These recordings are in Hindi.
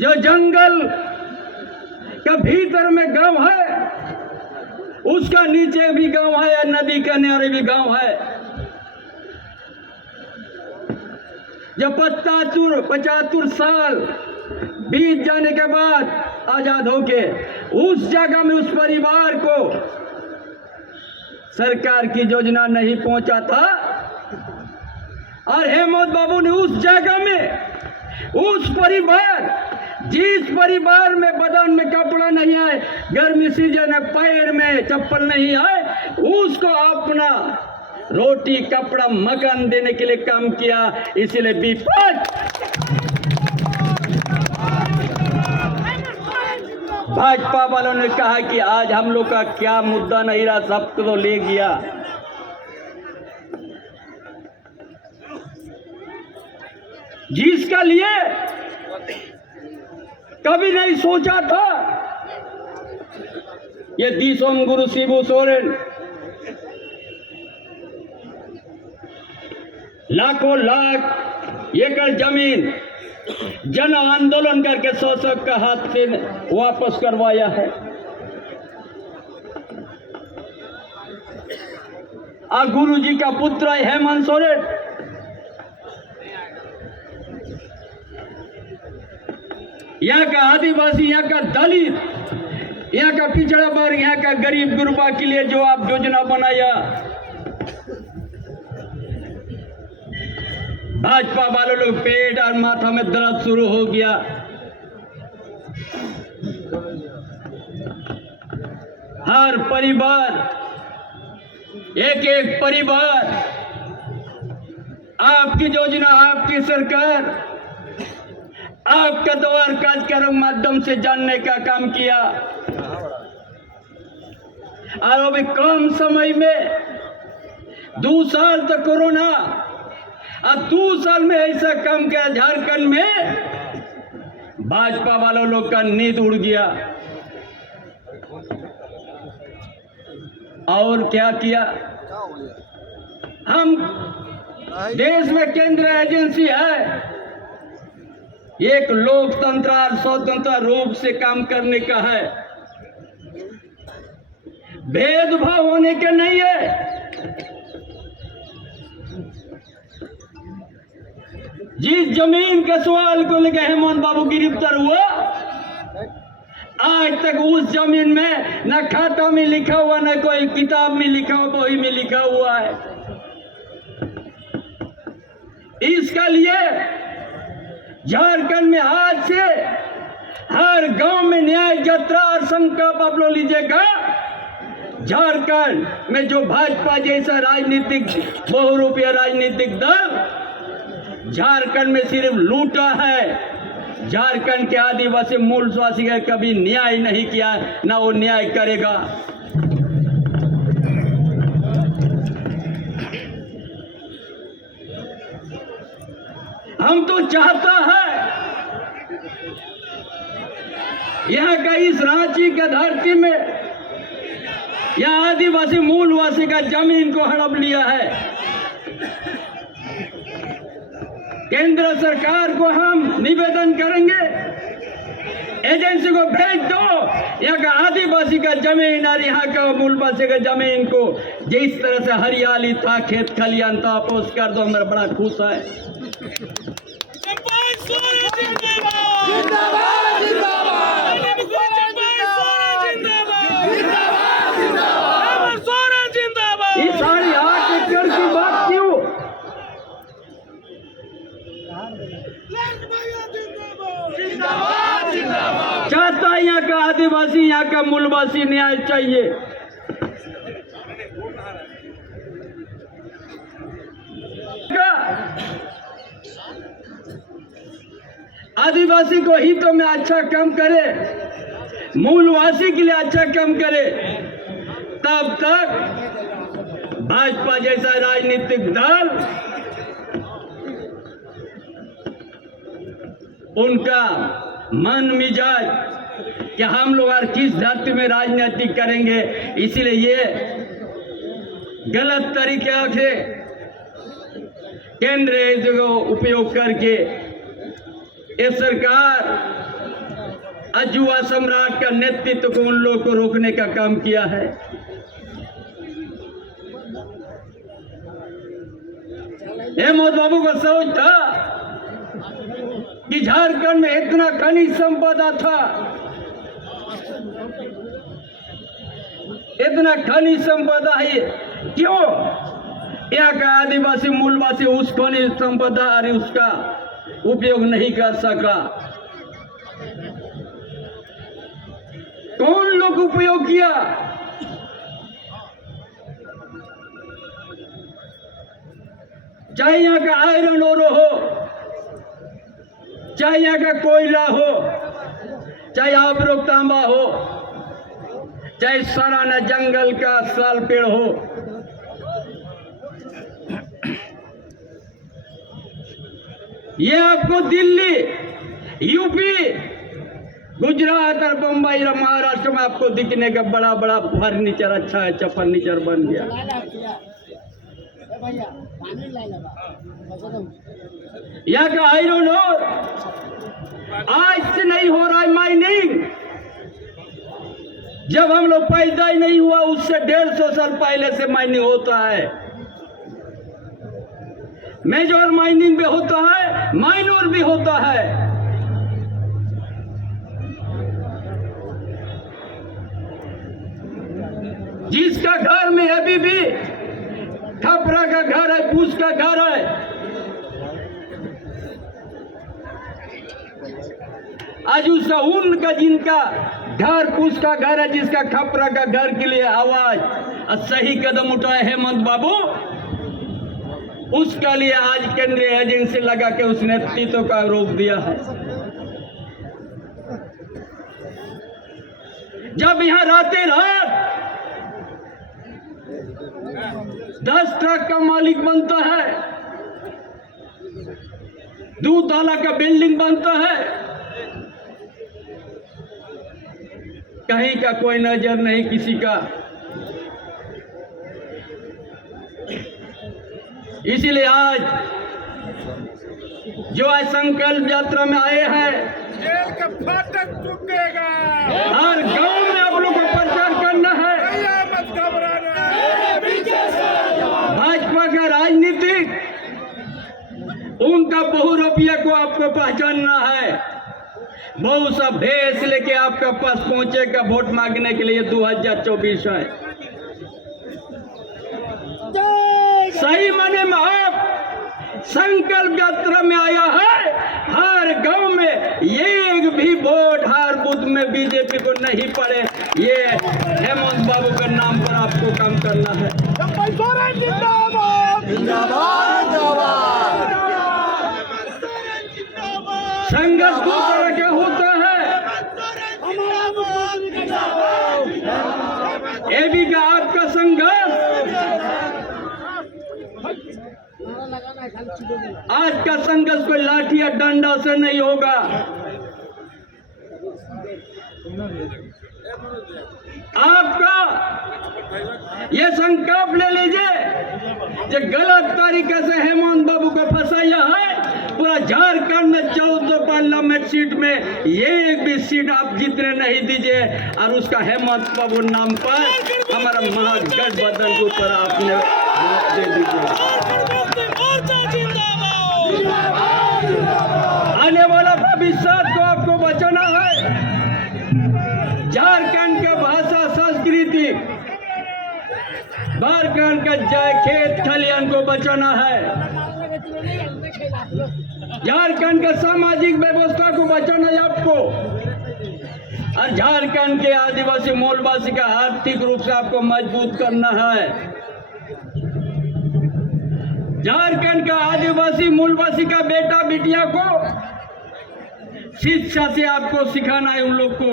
जो जंगल का भीतर में गांव है, उसका नीचे भी गांव है, नदी के किनारे भी गांव है। जब 75 साल बीत जाने के बाद आजाद होके उस जगह में उस परिवार को सरकार की योजना नहीं पहुंचा था, और हेमंत बाबू ने उस जगह में उस परिवार, जिस परिवार में बदन में कपड़ा नहीं आए, गर्मी सीजन में पैर में चप्पल नहीं आए, उसको अपना रोटी कपड़ा मकान देने के लिए काम किया। इसलिए विपक्ष भाजपा वालों ने कहा कि आज हम लोग का क्या मुद्दा नहीं रहा, सबको तो ले गया। जिसका लिए कभी नहीं सोचा था, ये दिसोम गुरु शिबू सोरेन लाखों लाख एकड़ जमीन जन आंदोलन करके शासक का हाथ से वापस करवाया है। और गुरु जी का पुत्र हेमंत सोरेन यहाँ का आदिवासी, यहाँ का दलित, यहाँ का पिछड़ा वर्ग, यहाँ का गरीब गुरबा के लिए जो आप योजना बनाया, भाजपा वालों लोग पेट और माथा में दर्द शुरू हो गया। हर परिवार, एक एक परिवार, आपकी योजना, आपकी सरकार, आपका द्वार कार्यक्रम माध्यम से जानने का काम किया। और अभी कम समय में 2 साल तक कोरोना, और 2 साल में ऐसा काम किया, झारखंड में भाजपा वालों लोग का नींद उड़ गया। और क्या किया? हम देश में केंद्र एजेंसी है, एक लोकतंत्र और स्वतंत्र रूप से काम करने का है, भेदभाव होने के नहीं है। जिस जमीन के सवाल को लेकर हेमंत बाबू गिरफ्तार हुआ, आज तक उस जमीन में न खाता में लिखा हुआ, न कोई किताब में लिखा हुआ, बही में लिखा हुआ है। इसका लिए झारखंड में आज से हर गांव में न्याय यात्रा और संकल्प आप लोग लीजिएगा। झारखंड में जो भाजपा जैसा राजनीतिक बहुरूपीय राजनीतिक दल झारखंड में सिर्फ लूटा है, झारखंड के आदिवासी मूलवासी का कभी न्याय नहीं किया, ना वो न्याय करेगा। हम तो चाहता है यहाँ का, इस रांची का धरती में यहाँ आदिवासी मूलवासी का जमीन को हड़प लिया है। केंद्र सरकार को हम निवेदन करेंगे, एजेंसी को भेज दो, यहाँ का आदिवासी का जमीन और यहाँ का मूलवासी का जमीन को जिस तरह से हरियाली था, खेत खलियान था, अपोज कर दो। हमारा बड़ा खुश है। इस सारी 8 एकड़ की बात क्यों? चाहता है यहाँ का आदिवासी, यहाँ का मूलवासी न्याय चाहिए। आदिवासी को हितों में अच्छा काम करे, मूलवासी के लिए अच्छा काम करे, तब तक भाजपा जैसा राजनीतिक दल उनका मन मिजाज कि हम लोग और किस धरती में राजनीति करेंगे, इसलिए ये गलत तरीके से केंद्र को उपयोग करके ये सरकार अजुआ सम्राट का नेतृत्व को उन लोगों को रोकने का काम किया है। हेमंत बाबू का सोच था कि झारखंड में इतना खनिज संपदा था, इतना खनिज संपदा है, क्यों यहाँ का आदिवासी मूलवासी उस खनिज संपदा और उसका उपयोग नहीं कर सका? कौन लोग उपयोग किया? चाहे यहाँ का आयरन ओर हो, चाहे यहाँ का कोयला हो, चाहे आबरोक तांबा हो, चाहे सराना जंगल का साल पेड़ हो, ये आपको दिल्ली, यूपी, गुजरात और बम्बई और महाराष्ट्र में आपको दिखने का बड़ा बड़ा फर्नीचर, अच्छा फर्नीचर बन गया। यहाँ का आयरन ओर आज से नहीं हो रहा है माइनिंग। जब हम लोग पैदा ही नहीं हुआ उससे 150 साल पहले से माइनिंग होता है। मेजर माइनिंग भी होता है, माइनर भी होता है। जिसका घर में अभी भी खपरा का घर है, पूस का घर है, आज उसका उनका जिनका घर पूस का घर है, जिसका खपरा का घर के लिए आवाज सही कदम उठाए हेमंत बाबू, उसका लिए आज केंद्रीय एजेंसी लगा के उस नेतृत्व का रोक दिया है। जब यहाँ रातें रात 10 ट्रक का मालिक बनता है, 2 ताला का बिल्डिंग बनता है, कहीं का कोई नजर नहीं किसी का। इसीलिए आज जो आज संकल्प यात्रा में आए हैं, जेल का फाटक टूटेगा, हर गांव में आप लोगों को प्रचार करना है। मत घबराना। भाजपा का राजनीतिक उनका बहुरूपिया को आपको पहचानना है। बहुत सा भेष लेके आपका पास पहुंचेगा वोट मांगने के लिए। 2024 है, सही माने में आप संकल्प यात्रा में आया है। हर गांव में एक भी वोट हर बूथ में बीजेपी को नहीं पड़े, ये हेमंत बाबू के नाम पर आपको काम करना है। संघर्ष दो तरह का होता है, एबी का आपका संघर्ष आज का संघर्ष कोई लाठी या डंडा से नहीं होगा। आपका ये संकल्प ले लीजिए जो गलत तरीके से हेमंत बाबू को फंसाया है। पूरा झारखंड में 14 पार्लियामेंट सीट में एक भी सीट आप जीतने नहीं दीजिए और उसका हेमंत बाबू नाम पर हमारा महागठबंधन के ऊपर आपने दे दीजिए। आने वाला भविष्य को आपको बचाना है। झारखंड का भाषा संस्कृति, झारखंड का जय खेत खलियान को बचाना है। झारखंड का सामाजिक व्यवस्था को बचाना है आपको, और झारखंड के आदिवासी मूलवासी का आर्थिक रूप से आपको मजबूत करना है। झारखंड का आदिवासी मूलवासी का बेटा बिटिया को शिक्षा से आपको सिखाना है। उन लोग को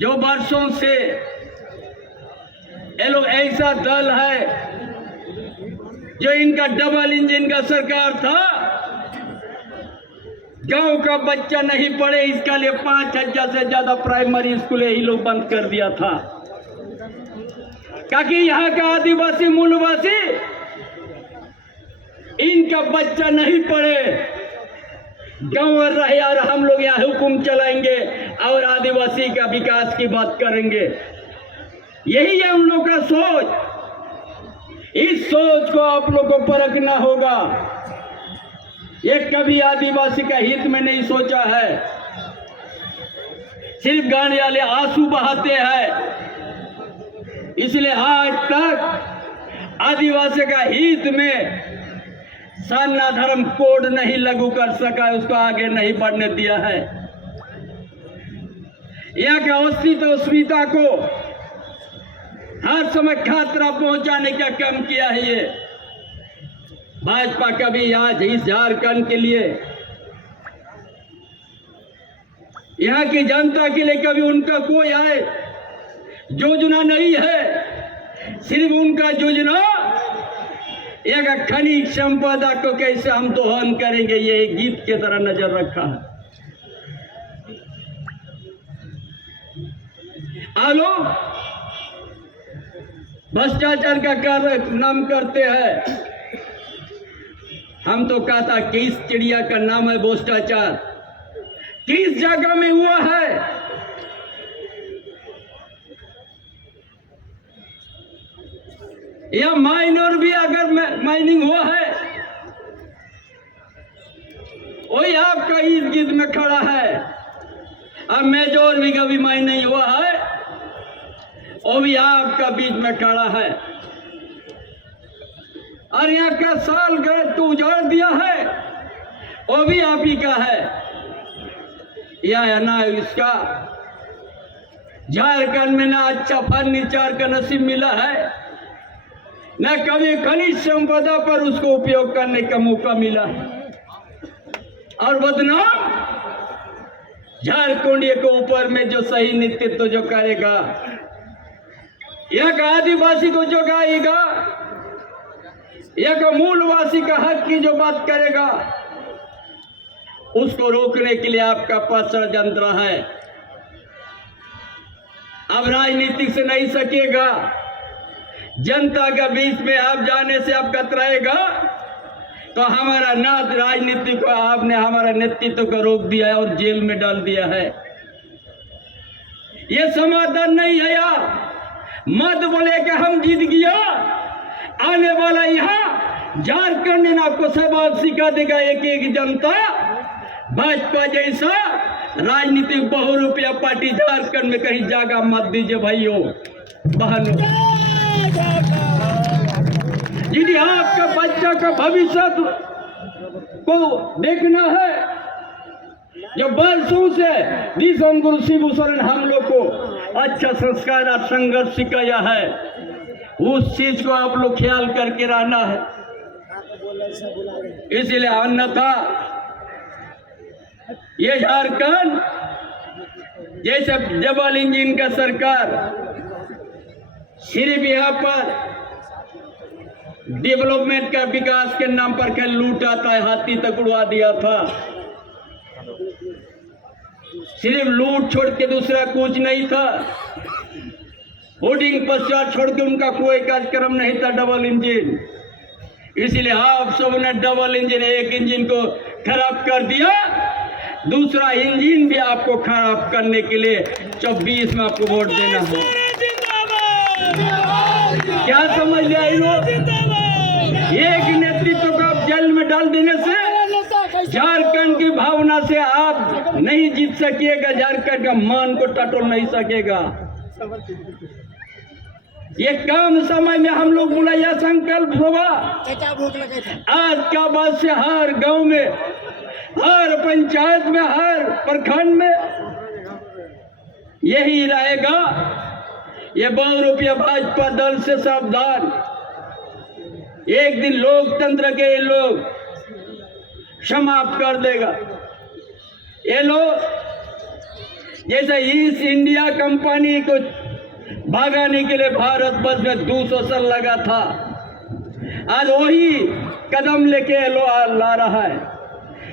जो वर्षों से ये लोग ऐसा दल है जो इनका डबल इंजन का सरकार था, गांव का बच्चा नहीं पढ़े इसका लिए 5000 से ज्यादा प्राइमरी स्कूल ही लोग बंद कर दिया था, ताकि यहाँ का आदिवासी मूलवासी इनका बच्चा नहीं पढ़े। गंवर रहे और हम लोग यहाँ हुक्म चलाएंगे और आदिवासी का विकास की बात करेंगे। यही है उन लोगों का सोच। इस सोच को आप लोग को परखना होगा। ये कभी आदिवासी का हित में नहीं सोचा है, सिर्फ गाने वाले आंसू बहाते हैं। इसलिए आज तक आदिवासी का हित में सान्ना धर्म कोड नहीं लागू कर सका, उसको आगे नहीं बढ़ने दिया है। यहाँ के अस्तित्व अस्मिता को हर समय खतरा पहुंचाने का काम किया है ये भाजपा। कभी आज इस झारखंड के लिए, यहाँ की जनता के लिए कभी उनका कोई आए योजना नहीं है। सिर्फ उनका योजना एक खनिज संपदा को कैसे हम दोहन करेंगे, ये एक गीत की तरह नजर रखा है। आलो भ्रष्टाचार का कार्य नाम करते हैं। हम तो कहता किस चिड़िया का नाम है भ्रष्टाचार, किस जगह में हुआ है? या माइनर भी अगर माइनिंग हुआ है, वही आपका इस गीत में खड़ा है। अब मेजर भी कभी माइनिंग हुआ है, वो भी आपका बीच में खड़ा है। और यहाँ का साल गए तो उजाड़ दिया है, वो भी आप ही का है। यह ना इसका झारखंड में ना अच्छा फर्नीचर का नसीब मिला है, न कभी खनिज संपदा पर उसको उपयोग करने का मौका मिला है। और बदनाम झारखंड के ऊपर में जो सही नेतृत्व जो करेगा, एक आदिवासी को जगाएगा, एक मूलवासी का हक की जो बात करेगा, उसको रोकने के लिए आपका पथ षड्यंत्र है। अब राजनीति से नहीं सकेगा, जनता के बीच में आप जाने से आप कतराएगा, तो हमारा ना राजनीति को आपने हमारा नेतृत्व को रोक दिया है और जेल में डाल दिया है। ये समाधान नहीं है। यार मत बोले कि हम जीत गया, आने वाला यहाँ झारखंड ने आपको सबक सिखा देगा। एक एक जनता भाजपा जैसा राजनीतिक बहुरूपिया पार्टी झारखंड में कहीं जगह मत दीजिए भाइयों बहनों। यदि आपका बच्चा का भविष्य को देखना है, जो वर्षों से दिसम गुरु शिबू सोरेन हम लोग को अच्छा संस्कार और संघर्ष सिखाया है, उस चीज को आप लोग ख्याल करके रहना है। इसलिए अन्यथा ये झारखंड जैसे डबल इंजन का सरकार सिर्फ यहाँ पर डेवलपमेंट का विकास के नाम पर क्या लूटाता है, हाथी तक उड़वा दिया था। सिर्फ लूट छोड़ के दूसरा कुछ नहीं था। होर्डिंग पश्चात छोड़ के उनका कोई कार्यक्रम नहीं था डबल इंजन। इसलिए आप सब ने डबल इंजन, एक इंजन को खराब कर दिया, दूसरा इंजन भी आपको खराब करने के लिए 24 में आपको वोट देना है। क्या समझ लिया इन लोग? एक नेतृत्व को आप जेल में डाल देने से झारखंड की भावना से आप नहीं जीत सकिएगा, झारखंड का मान को टटोल नहीं सकेगा। ये कम समय में हम लोग बोला यह संकल्प होगा। आज का बाद से हर गांव में, हर पंचायत में, हर प्रखंड में यही रहेगा। ये बहुरूपिया भाजपा दल से सावधान। एक दिन लोकतंत्र के ये लोग समाप्त कर देगा। ये लोग जैसे ईस्ट इंडिया कंपनी को भगाने के लिए भारत वर्ष में 200 साल लगा था, आज वही कदम लेके ये लोग ला रहा है।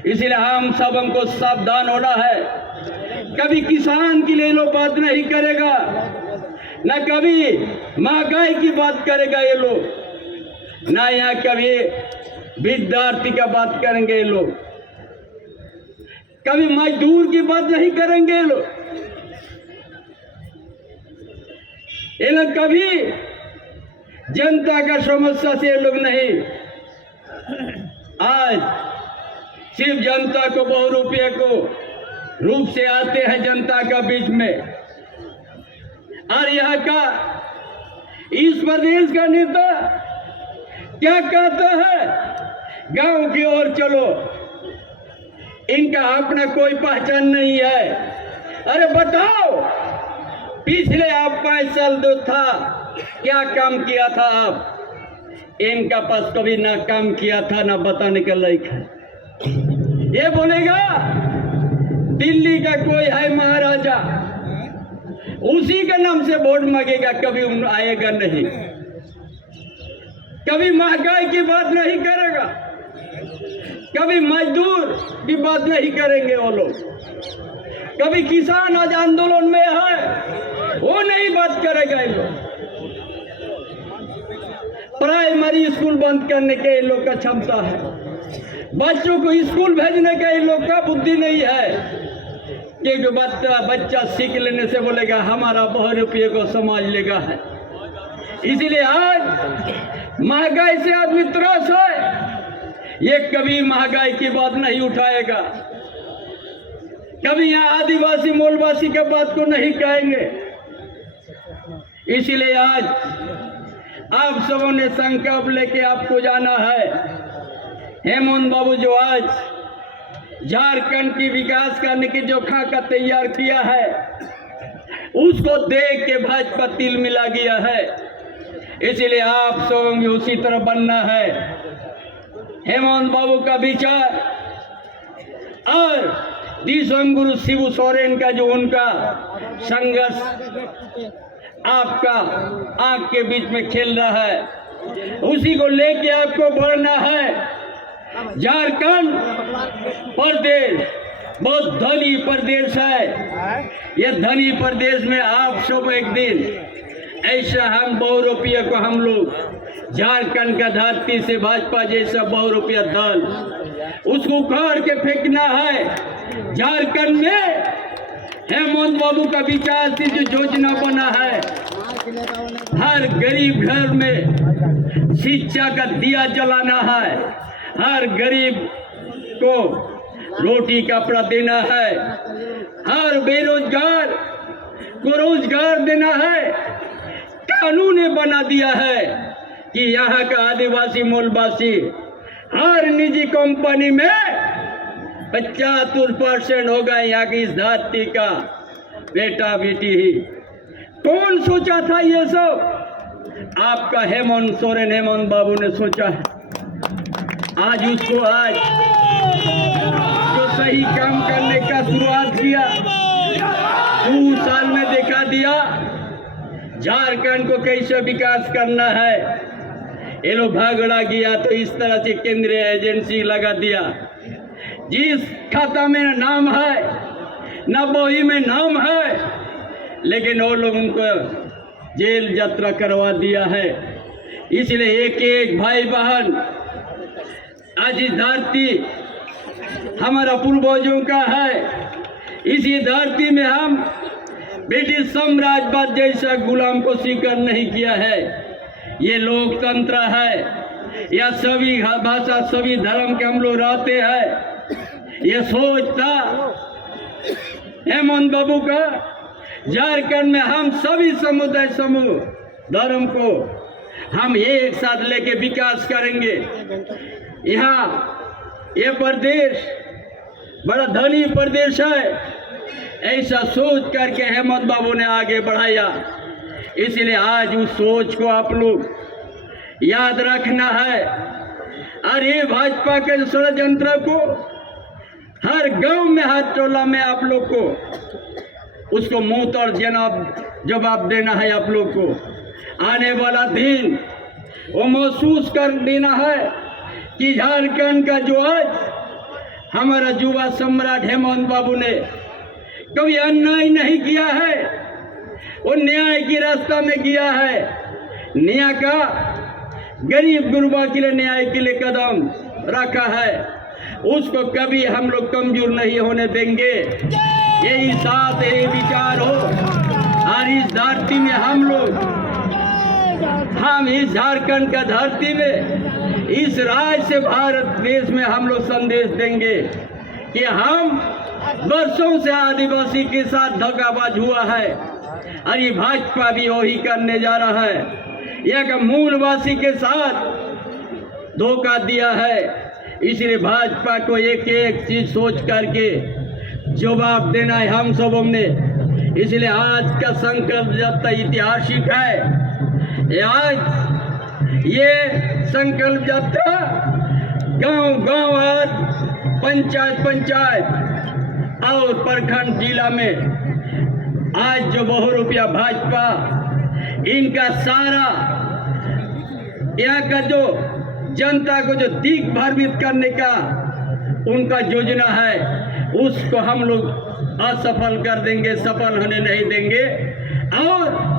इसलिए हम सब हमको सावधान होना है। कभी किसान के लिए लोग बात नहीं करेगा, न कभी महंगाई की बात करेगा ये लोग, ना यहाँ कभी विद्यार्थी का बात करेंगे ये लोग। कभी मजदूर की बात नहीं करेंगे ये लोग। ये लोग कभी जनता का समस्या से ये लोग नहीं। आज सिर्फ जनता को बहुरूपये को रूप से आते हैं जनता का बीच में, और यहाँ का इस प्रदेश का नेता क्या कहता है, गांव की ओर चलो, इनका अपना कोई पहचान नहीं है। अरे बताओ, पिछले आप 5 साल जो था क्या काम किया था आप? इनका पास कभी ना काम किया था ना बताने का लायक है। ये बोलेगा दिल्ली का कोई है महाराजा, उसी के नाम से वोट मांगेगा, कभी आएगा नहीं। कभी महंगाई की बात नहीं करेगा, कभी मजदूर की बात नहीं करेंगे वो लोग। कभी किसान आज आंदोलन में है, वो नहीं बात करेगा ये लोग। प्राइमरी स्कूल बंद करने के इन लोग का क्षमता है, बच्चों को स्कूल भेजने का इन लोग का बुद्धि नहीं है कि जो बच्चा सीख लेने से बोलेगा हमारा बहुरूपये को समाज लेगा है। इसीलिए आज महंगाई से आदमी त्रस्त है, ये कभी महंगाई की बात नहीं उठाएगा, कभी यहाँ आदिवासी मूलवासी के बात को नहीं कहेंगे। इसीलिए आज आप सबों ने संकल्प लेके आपको जाना है। हेमंत बाबू जो आज झारखंड की विकास करने की जो खाका तैयार किया है, उसको देख के भाजपा तिल मिला गया है। इसीलिए आप सबों को उसी तरह बनना है। हेमंत बाबू का विचार और दिसंग गुरु शिबू सोरेन का जो उनका संघर्ष आपका आंख के बीच में खेल रहा है, उसी को लेके आपको बढ़ना है। झारखंड प्रदेश बहुत धनी प्रदेश है। ये धनी प्रदेश में आप सब एक दिन ऐसा हम बहुरूपये को हम लोग झारखंड का धरती से भाजपा जैसा बहुरूपया दल उसको उखाड़ के फेंकना है। झारखंड में हेमंत बाबू का विचार से जो योजना बना है, हर गरीब घर में शिक्षा का दिया जलाना है, हर गरीब को रोटी कपड़ा देना है, हर बेरोजगार को रोजगार देना है। कानून ने बना दिया है कि यहाँ का आदिवासी मूलवासी हर निजी कंपनी में 75% होगा यहाँ की इस धरती का बेटा बेटी ही। कौन सोचा था ये सब? आपका हेमंत सोरेन हेमंत बाबू ने सोचा है। आज उसको आज जो सही काम करने का शुरुआत किया, 2 साल में दिखा दिया झारखंड को कैसे विकास करना है। ये लोग भागड़ा गया तो इस तरह से केंद्रीय एजेंसी लगा दिया, जिस खाता में नाम है न बही में नाम है, लेकिन वो लोग उनको जेल यात्रा करवा दिया है। इसलिए एक एक भाई बहन आज इस धरती हमारा पूर्वजों का है। इसी धरती में हम ब्रिटिश साम्राज्यवाद जैसा गुलाम को स्वीकार नहीं किया है। ये लोकतंत्र है, या सभी भाषा सभी धर्म के हम लोग रहते हैं। ये सोच था हेमंत बाबू का, झारखंड में हम सभी समुदाय समूह धर्म को हम एक साथ लेके विकास करेंगे। यहाँ ये प्रदेश बड़ा धनी प्रदेश है, ऐसा सोच करके हेमंत बाबू ने आगे बढ़ाया। इसलिए आज उस सोच को आप लोग याद रखना है। अरे भाजपा के षड्यंत्र को हर गांव में हाथ टोला में आप लोग को उसको मुंह तोड़ जवाब देना है। आप लोग को आने वाला दिन वो महसूस कर देना है कि झारखंड का जो आज हमारा युवा सम्राट हेमंत बाबू ने कभी अन्याय नहीं किया है, वो न्याय की रास्ता में किया है। न्याय का गरीब गुरबा के लिए न्याय के लिए कदम रखा है। उसको कभी हम लोग कमजोर नहीं होने देंगे। यही साथ यही विचार हो और इस धरती में हम इस झारखंड का धरती में इस राज्य से भारत देश में हम लोग संदेश देंगे कि हम वर्षों से आदिवासी के साथ धोखाबाज हुआ है और ये भाजपा भी वही करने जा रहा है। यह मूलवासी के साथ धोखा दिया है। इसलिए भाजपा को एक एक चीज सोच करके जवाब देना है हम सबों ने। इसलिए आज का संकल्प यात्रा ऐतिहासिक है। आज ये संकल्प यात्रा गांव-गांव और पंचायत और प्रखंड जिला में आज जो बहुरूपिया भाजपा इनका सारा यहाँ का जो जनता को जो दिख भ्रमित करने का उनका योजना है, उसको हम लोग असफल कर देंगे, सफल होने नहीं देंगे। और